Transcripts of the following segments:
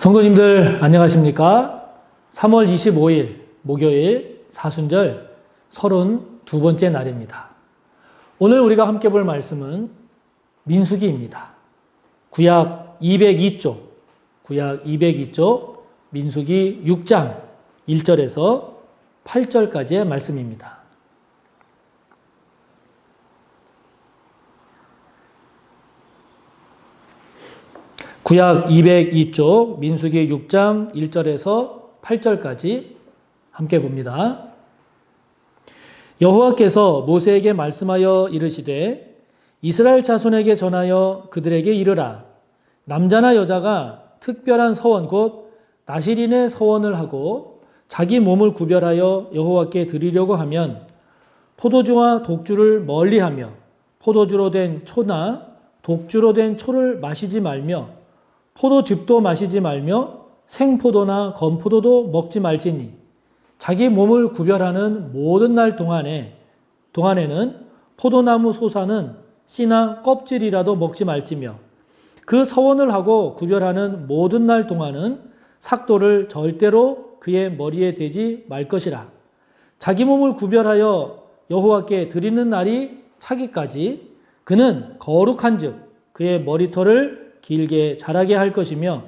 성도님들 안녕하십니까? 3월 25일 목요일 사순절 32번째 날입니다. 오늘 우리가 함께 볼 말씀은 민수기입니다. 구약 202쪽 민수기 6장 1절에서 8절까지의 말씀입니다. 구약 202쪽 민수기 6장 1절에서 8절까지 함께 봅니다. 여호와께서 모세에게 말씀하여 이르시되 이스라엘 자손에게 전하여 그들에게 이르라. 남자나 여자가 특별한 서원 곧 나실인의 서원을 하고 자기 몸을 구별하여 여호와께 드리려고 하면 포도주와 독주를 멀리하며 포도주로 된 초나 독주로 된 초를 마시지 말며 포도즙도 마시지 말며 생포도나 건포도도 먹지 말지니 자기 몸을 구별하는 모든 날 동안에는 포도나무 소사는 씨나 껍질이라도 먹지 말지며 그 서원을 하고 구별하는 모든 날 동안은 삭도를 절대로 그의 머리에 대지 말 것이라. 자기 몸을 구별하여 여호와께 드리는 날이 차기까지 그는 거룩한즉 그의 머리털을 길게 자라게 할 것이며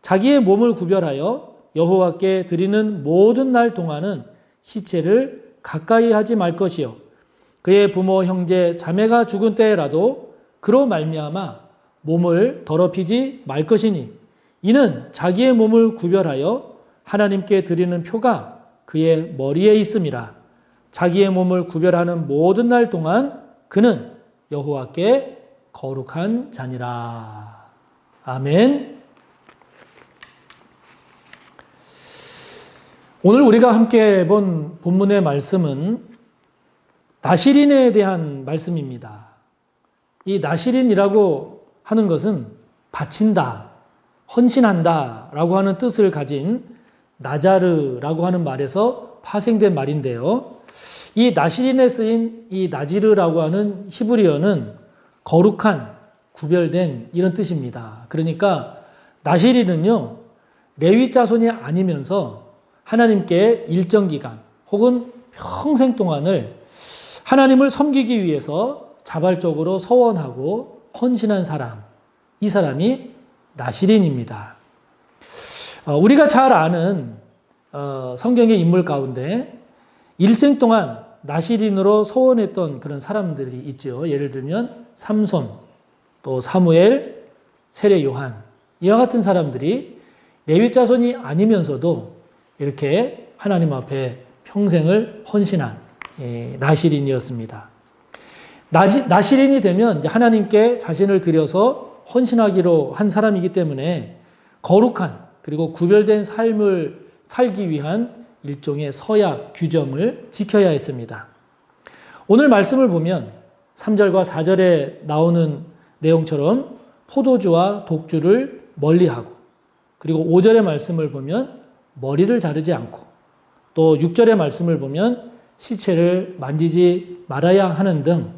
자기의 몸을 구별하여 여호와께 드리는 모든 날 동안은 시체를 가까이 하지 말 것이요 그의 부모 형제 자매가 죽은 때라도 그로 말미암아 몸을 더럽히지 말 것이니 이는 자기의 몸을 구별하여 하나님께 드리는 표가 그의 머리에 있음이라. 자기의 몸을 구별하는 모든 날 동안 그는 여호와께 거룩한 자니라. 아멘. 오늘 우리가 함께 본 본문의 말씀은 나실인에 대한 말씀입니다. 이 나실인이라고 하는 것은 바친다, 헌신한다 라고 하는 뜻을 가진 나자르라고 하는 말에서 파생된 말인데요. 이 나실인에 쓰인 이 나지르라고 하는 히브리어는 거룩한, 구별된 이런 뜻입니다. 그러니까 나실인은요, 레위 자손이 아니면서 하나님께 일정 기간 혹은 평생 동안을 하나님을 섬기기 위해서 자발적으로 서원하고 헌신한 사람, 이 사람이 나실인입니다. 우리가 잘 아는 성경의 인물 가운데 일생 동안 나실인으로 서원했던 그런 사람들이 있죠. 예를 들면 삼손, 또 사무엘, 세례 요한, 이와 같은 사람들이 레위 자손이 아니면서도 이렇게 하나님 앞에 평생을 헌신한 나실인이었습니다. 나실인이 되면 이제 하나님께 자신을 드려서 헌신하기로 한 사람이기 때문에 거룩한 그리고 구별된 삶을 살기 위한 일종의 서약 규정을 지켜야 했습니다. 오늘 말씀을 보면 3절과 4절에 나오는 내용처럼 포도주와 독주를 멀리하고 그리고 5절의 말씀을 보면 머리를 자르지 않고 또 6절의 말씀을 보면 시체를 만지지 말아야 하는 등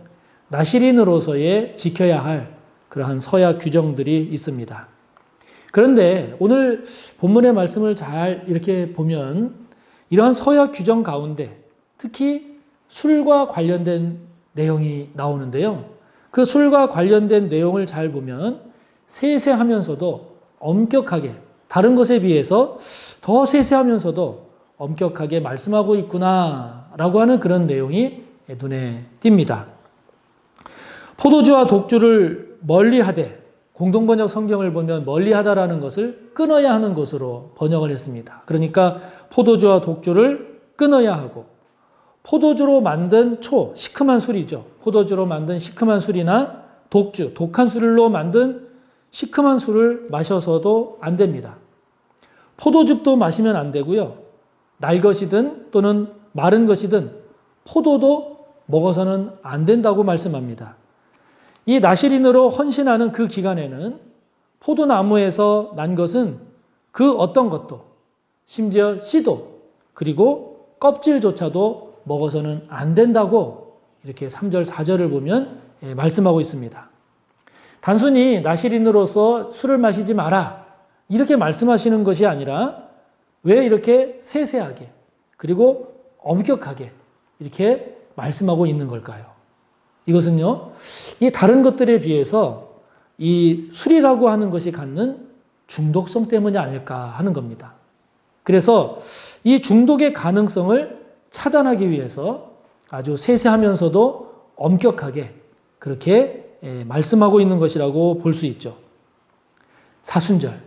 나실인으로서의 지켜야 할 그러한 서약 규정들이 있습니다. 그런데 오늘 본문의 말씀을 잘 이렇게 보면 이러한 서약 규정 가운데 특히 술과 관련된 내용이 나오는데요. 그 술과 관련된 내용을 잘 보면 세세하면서도 엄격하게 다른 것에 비해서 더 세세하면서도 엄격하게 말씀하고 있구나라고 하는 그런 내용이 눈에 띕니다. 포도주와 독주를 멀리하되 공동번역 성경을 보면 멀리하다라는 것을 끊어야 하는 것으로 번역을 했습니다. 그러니까 포도주와 독주를 끊어야 하고 포도주로 만든 시큼한 술이죠. 포도주로 만든 시큼한 술이나 독주, 독한 술로 만든 시큼한 술을 마셔서도 안 됩니다. 포도즙도 마시면 안 되고요. 날 것이든 또는 마른 것이든 포도도 먹어서는 안 된다고 말씀합니다. 이 나실인으로 헌신하는 그 기간에는 포도나무에서 난 것은 그 어떤 것도 심지어 씨도 그리고 껍질조차도 먹어서는 안 된다고 이렇게 3절, 4절을 보면 말씀하고 있습니다. 단순히 나실인으로서 술을 마시지 마라 이렇게 말씀하시는 것이 아니라 왜 이렇게 세세하게 그리고 엄격하게 이렇게 말씀하고 있는 걸까요? 이것은요, 이 다른 것들에 비해서 이 술이라고 하는 것이 갖는 중독성 때문이 아닐까 하는 겁니다. 그래서 이 중독의 가능성을 차단하기 위해서 아주 세세하면서도 엄격하게 그렇게 말씀하고 있는 것이라고 볼 수 있죠. 사순절.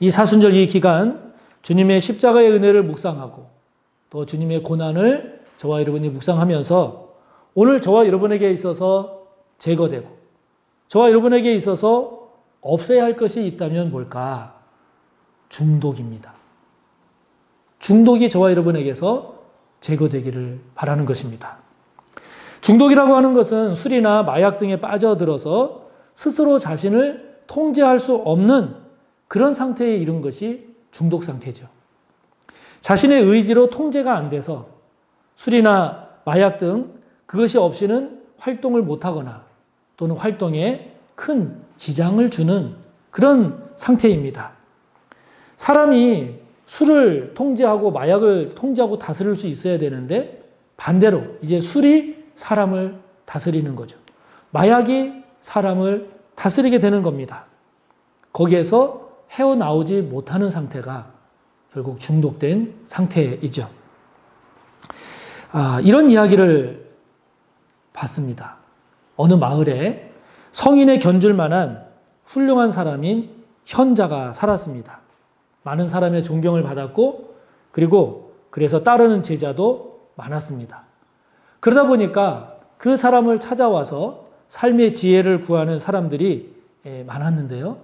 이 사순절 이 기간 주님의 십자가의 은혜를 묵상하고 또 주님의 고난을 저와 여러분이 묵상하면서 오늘 저와 여러분에게 있어서 제거되고 저와 여러분에게 있어서 없애야 할 것이 있다면 뭘까? 중독입니다. 중독이 저와 여러분에게서 제거되기를 바라는 것입니다. 중독이라고 하는 것은 술이나 마약 등에 빠져들어서 스스로 자신을 통제할 수 없는 그런 상태에 이른 것이 중독 상태죠. 자신의 의지로 통제가 안 돼서 술이나 마약 등 그것이 없이는 활동을 못하거나 또는 활동에 큰 지장을 주는 그런 상태입니다. 사람이 술을 통제하고 마약을 통제하고 다스릴 수 있어야 되는데 반대로 이제 술이 사람을 다스리는 거죠. 마약이 사람을 다스리게 되는 겁니다. 거기에서 헤어나오지 못하는 상태가 결국 중독된 상태이죠. 이런 이야기를 봤습니다. 어느 마을에 성인의 견줄 만한 훌륭한 사람인 현자가 살았습니다. 많은 사람의 존경을 받았고 그리고 그래서 따르는 제자도 많았습니다. 그러다 보니까 그 사람을 찾아와서 삶의 지혜를 구하는 사람들이 많았는데요.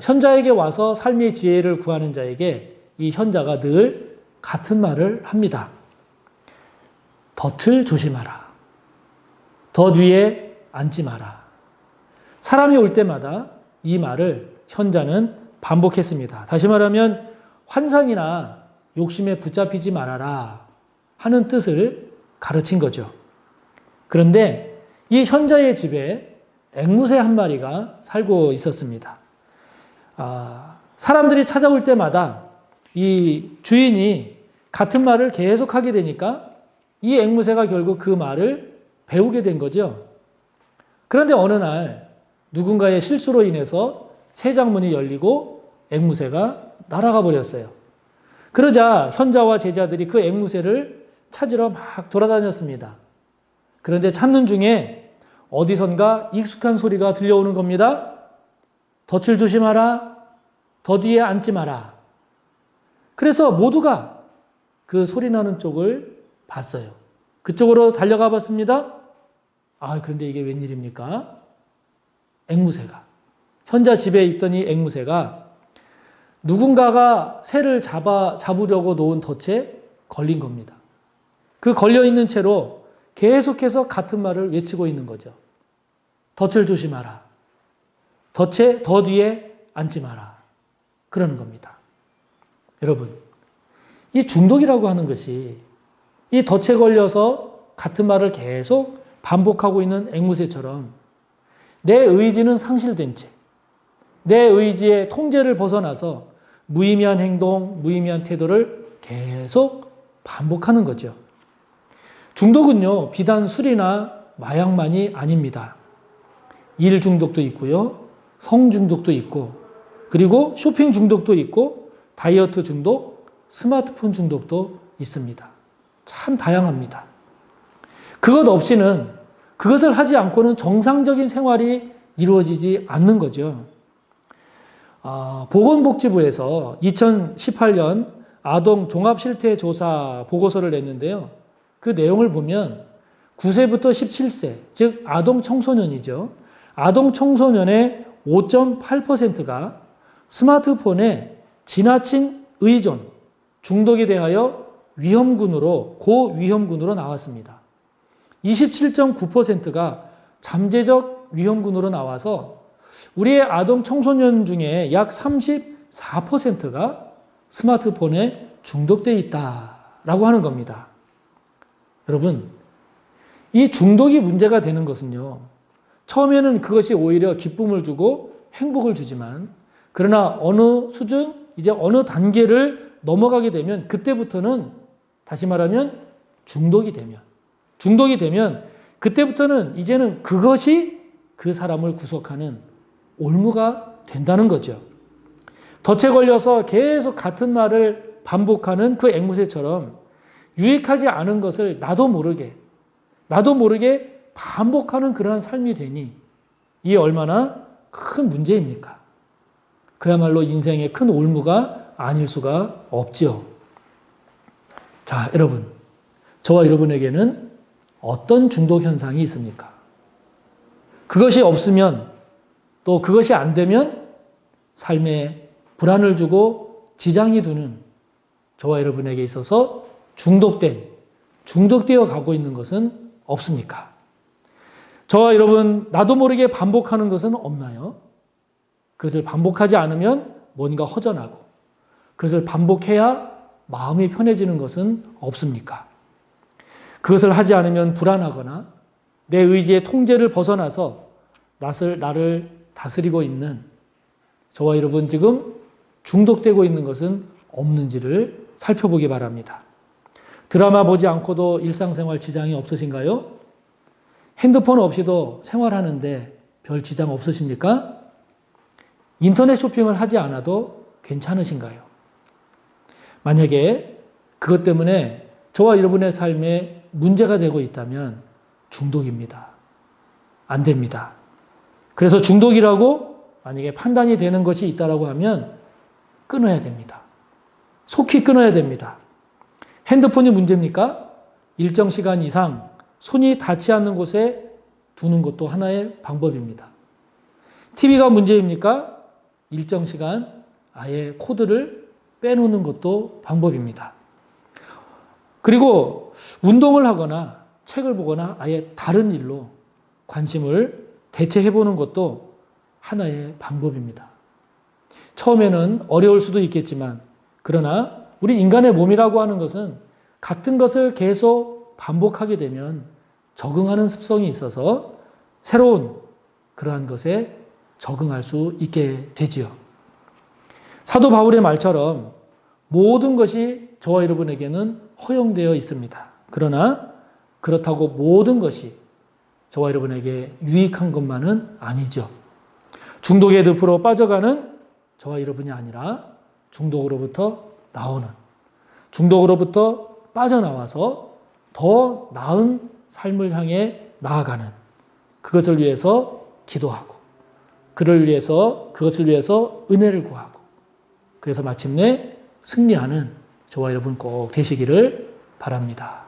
현자에게 와서 삶의 지혜를 구하는 자에게 이 현자가 늘 같은 말을 합니다. 덫을 조심하라. 덫 위에 앉지 마라. 사람이 올 때마다 이 말을 현자는 반복했습니다. 다시 말하면 환상이나 욕심에 붙잡히지 말아라 하는 뜻을 가르친 거죠. 그런데 이 현자의 집에 앵무새 한 마리가 살고 있었습니다. 사람들이 찾아올 때마다 이 주인이 같은 말을 계속하게 되니까 이 앵무새가 결국 그 말을 배우게 된 거죠. 그런데 어느 날 누군가의 실수로 인해서 세장문이 열리고 앵무새가 날아가 버렸어요. 그러자 현자와 제자들이 그 앵무새를 찾으러 막 돌아다녔습니다. 그런데 찾는 중에 어디선가 익숙한 소리가 들려오는 겁니다. 덫을 조심하라. 덫 위에 앉지 마라. 그래서 모두가 그 소리 나는 쪽을 봤어요. 그쪽으로 달려가 봤습니다. 그런데 이게 웬일입니까? 앵무새가. 현자 집에 있던 이 앵무새가 누군가가 새를 잡으려고 놓은 덫에 걸린 겁니다. 그 걸려있는 채로 계속해서 같은 말을 외치고 있는 거죠. 덫을 조심하라. 덫 위에 앉지 마라. 그러는 겁니다. 여러분, 이 중독이라고 하는 것이 이 덫에 걸려서 같은 말을 계속 반복하고 있는 앵무새처럼 내 의지는 상실된 채 내 의지의 통제를 벗어나서 무의미한 행동, 무의미한 태도를 계속 반복하는 거죠. 중독은요, 비단 술이나 마약만이 아닙니다. 일 중독도 있고요, 성 중독도 있고, 그리고 쇼핑 중독도 있고, 다이어트 중독, 스마트폰 중독도 있습니다. 참 다양합니다. 그것 없이는, 그것을 하지 않고는 정상적인 생활이 이루어지지 않는 거죠. 보건복지부에서 2018년 아동 종합실태조사 보고서를 냈는데요. 그 내용을 보면 9세부터 17세, 즉 아동 청소년이죠. 아동 청소년의 5.8%가 스마트폰에 지나친 의존, 중독에 대하여 위험군으로, 고위험군으로 나왔습니다. 27.9%가 잠재적 위험군으로 나와서 우리의 아동 청소년 중에 약 34%가 스마트폰에 중독되어 있다라고 하는 겁니다. 여러분, 이 중독이 문제가 되는 것은요, 처음에는 그것이 오히려 기쁨을 주고 행복을 주지만 그러나 어느 수준, 이제 어느 단계를 넘어가게 되면 그때부터는 다시 말하면 중독이 되면 그때부터는 이제는 그것이 그 사람을 구속하는 올무가 된다는 거죠. 덫에 걸려서 계속 같은 말을 반복하는 그 앵무새처럼 유익하지 않은 것을 나도 모르게 반복하는 그러한 삶이 되니 이게 얼마나 큰 문제입니까? 그야말로 인생의 큰 올무가 아닐 수가 없지요. 자, 여러분. 저와 여러분에게는 어떤 중독 현상이 있습니까? 그것이 없으면 또 그것이 안 되면 삶에 불안을 주고 지장이 두는 저와 여러분에게 있어서 중독되어 가고 있는 것은 없습니까? 저와 여러분, 나도 모르게 반복하는 것은 없나요? 그것을 반복하지 않으면 뭔가 허전하고 그것을 반복해야 마음이 편해지는 것은 없습니까? 그것을 하지 않으면 불안하거나 내 의지의 통제를 벗어나서 나를 다스리고 있는 저와 여러분 지금 중독되고 있는 것은 없는지를 살펴보기 바랍니다. 드라마 보지 않고도 일상생활 지장이 없으신가요? 핸드폰 없이도 생활하는데 별 지장 없으십니까? 인터넷 쇼핑을 하지 않아도 괜찮으신가요? 만약에 그것 때문에 저와 여러분의 삶에 문제가 되고 있다면 중독입니다. 안 됩니다. 그래서 중독이라고 만약에 판단이 되는 것이 있다라고 하면 끊어야 됩니다. 속히 끊어야 됩니다. 핸드폰이 문제입니까? 일정 시간 이상 손이 닿지 않는 곳에 두는 것도 하나의 방법입니다. TV가 문제입니까? 일정 시간 아예 코드를 빼놓는 것도 방법입니다. 그리고 운동을 하거나 책을 보거나 아예 다른 일로 관심을 대체해보는 것도 하나의 방법입니다. 처음에는 어려울 수도 있겠지만 그러나 우리 인간의 몸이라고 하는 것은 같은 것을 계속 반복하게 되면 적응하는 습성이 있어서 새로운 그러한 것에 적응할 수 있게 되지요. 사도 바울의 말처럼 모든 것이 저와 여러분에게는 허용되어 있습니다. 그러나 그렇다고 모든 것이 저와 여러분에게 유익한 것만은 아니죠. 중독의 늪으로 빠져가는 저와 여러분이 아니라 중독으로부터 나오는, 중독으로부터 빠져나와서 더 나은 삶을 향해 나아가는 그것을 위해서 기도하고 그것을 위해서 은혜를 구하고 그래서 마침내 승리하는 저와 여러분 꼭 되시기를 바랍니다.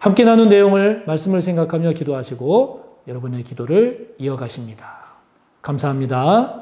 함께 나눈 내용을 말씀을 생각하며 기도하시고 여러분의 기도를 이어가십니다. 감사합니다.